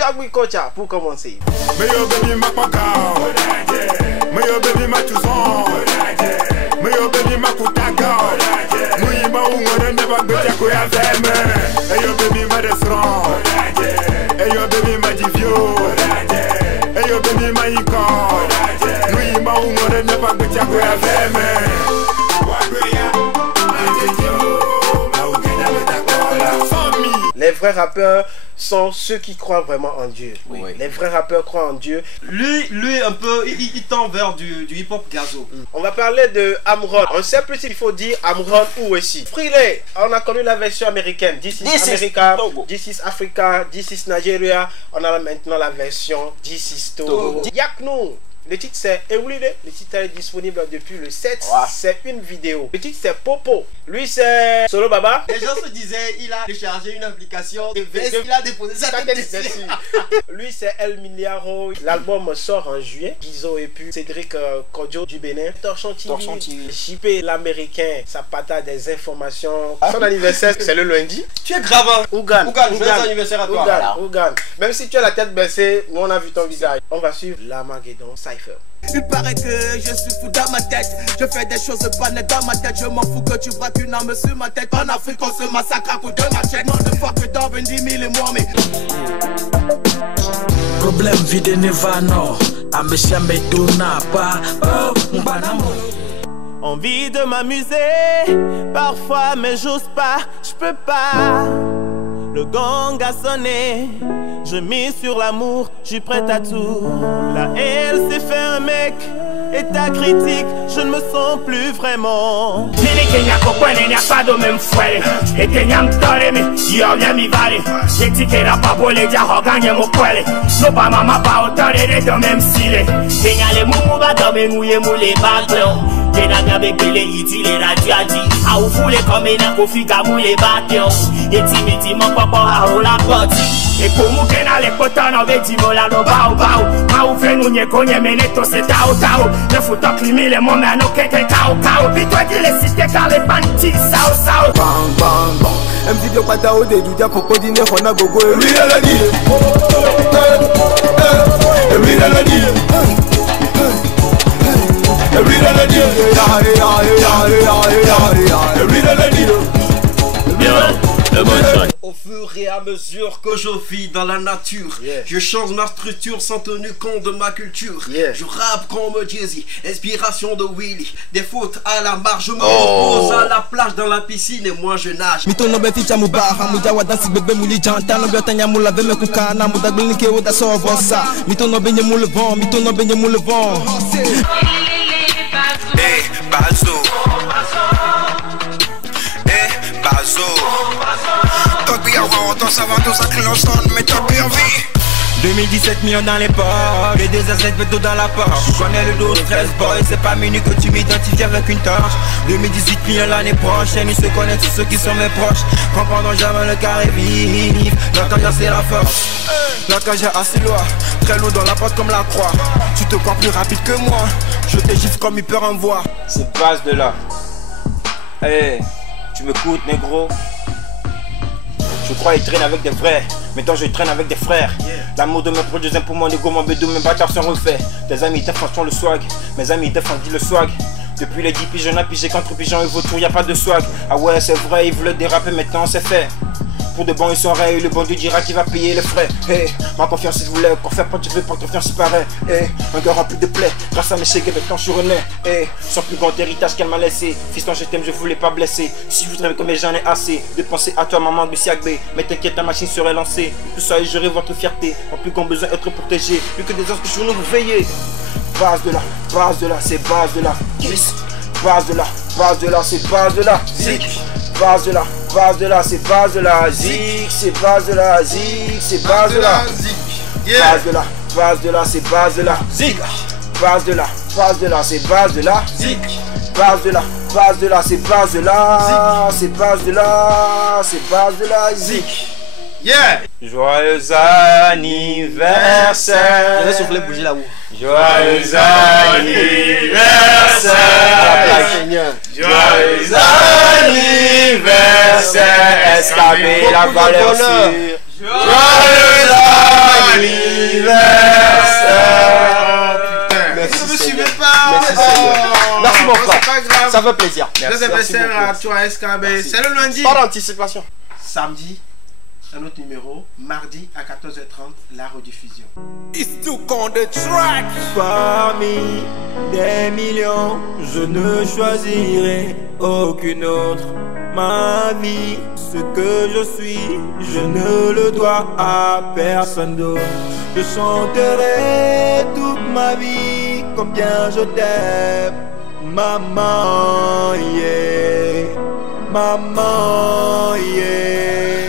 Tagui Kocha pour commencer. Mais yo baby ma pagao, mais yo baby ma touzon, mais yo baby ma koutagao, nous y va où on ne va pas te courir avec moi. Et yo baby ma restaurant, et yo baby ma divio, et yo baby ma icon, nous y va où on ne va pas te courir avec moi. Les vrais rappeurs sont ceux qui croient vraiment en Dieu. Oui. Les vrais rappeurs croient en Dieu. Lui un peu, il tend vers du hip-hop gazo. On va parler de Amron. On ne sait plus s'il faut dire Amron ou aussi. Freeley, on a connu la version américaine. This is America, This is Africa, This is Nigeria. On a maintenant la version This is Togo. Yaknou. Le titre c'est Ewulide. Le titre est disponible depuis le 7. Wow. C'est une vidéo. Le titre c'est Popo. Lui c'est Solo Baba. Les gens se disaient il a téléchargé une application et il a déposé sa tête dessus. Lui c'est El Miliaro. L'album sort en juillet. Gizo et puis Cédric Kodjo du Bénin. Torchon TV. Chippé l'américain. Ça patate des informations. Son anniversaire c'est le lundi. Tu es grave. Ougan. Joyeux anniversaire à toi. Ougan. Même si tu as la tête baissée, nous on a vu ton visage. On va suivre l'Armageddon Cypher. Il paraît que je suis fou dans ma tête. Je fais des choses pas nettes dans ma tête. Je m'en fous que tu braques une arme sur ma tête. En Afrique on se massacre à coups de machette. Moins de fois que dans 20 000 et moi mais problème vide Nirvana. Amesha Meduna pas. Oh, mon banamo. Envie de m'amuser, parfois mais j'ose pas, je peux pas. Le gang a sonné, je mise sur l'amour, je suis prête à tout. La haine s'est fait un mec, état critique, je ne me sens plus vraiment. Tenaga bekele iti le radio a dit a ou foule comme na kofi gamou les bâtons et timidi mon papa a la partie et comme kena le potan on veut dire la no bao bao ma ou fait nous nye konye meneto c'est tao tao le foot climi les mon no keke kao kao puis toi qui les cité car les bandits sao sao bang bang bang MD bien pas tao de du dia coco dîner on a gogo et lui la dit et lui la dit. Au fur et à mesure que je vis dans la nature, je change ma structure sans tenir compte de ma culture. Je rappe comme Jay-Z, inspiration de Willy. Des fautes à la marge, je me repose à la plage, dans la piscine et moi je nage. Mitono beficha mubaha mujawa dansi bebe muli janta no biotanya mula veme kukana mudagbelni ke oda so vosa. Mitono benye mule vent, mitono benye mule vent. Hey, Bazo. Hey, Bazo. Toi qui as honte, ça va tous à clochon, mais toi bien vie. 2017 millions dans les poches, les deux assiettes veto dans la poche. Je connais le 12-13 boy, c'est pas minute que tu m'identifies avec une torche. 2018 millions l'année prochaine, ils se connaissent tous ceux qui sont mes proches. Comprendront jamais le carré vif, l'entendant c'est la force. L'entendant j'ai assez loin, très lourd dans la porte comme la croix. Tu te crois plus rapide que moi, je te gifle comme il peut renvoyer. C'est base de là. Hey, tu m'écoutes négro? Je crois qu'il traîne avec des vrais, maintenant je traîne avec des frères. L'amour de mes produits pour mon ego, mon bédou, mes bâtards sont refaits. Tes amis défendent le swag, mes amis défendent le swag. Depuis les 10 pigeons, on a pigé contre pigeons et vautours, y'a pas de swag. Ah ouais c'est vrai, ils voulaient déraper, maintenant c'est fait. Pour de bon ils sont rayés, le bon Dieu dira qu'il va payer les frais. Hey, ma confiance il voulait, pour faire prendre, je veux prendre confiance il paraît. Hey, un gars rempli de plaies, grâce à mes chèques maintenant je suis rené. Hey, sans plus grand héritage qu'elle m'a laissé. Fiston je t'aime, je voulais pas blesser. Si vous voudrais comme j'en ai assez, de penser à toi maman de Siagbé. Mais t'inquiète ta machine serait lancée. Tout ça et j'aurai votre fierté. Mon plus grand besoin être protégé. Plus que des anges que je nous vous veillez. Base de là, c'est base de là. Yes. Base de là, c'est base de là. Zik. Base de là, c'est base de la zik, c'est base de la zik, c'est base de la zik. Base de là, c'est base de la zik. Base de là, c'est base de la zik. Base de là, c'est base de la, c'est base de la, c'est base de la zik. Yeah! Joyeux anniversaire. Je vais souffler bouger là-haut. Joyeux anniversaire. Joyeux anniversaire. Escapé la valeur sûre. Joyeux pas grave. Ça fait plaisir. Merci, anniversaire à toi, SKB. C'est le lundi. Pas d'anticipation. Samedi, un autre numéro. Mardi à 14h30, la rediffusion. It's too on the track. Parmi des millions, je ne choisirai aucune autre. Ma vie, ce que je suis, je ne le dois à personne d'autre. Je chanterai toute ma vie combien je t'aime, maman, yeah, maman, yeah.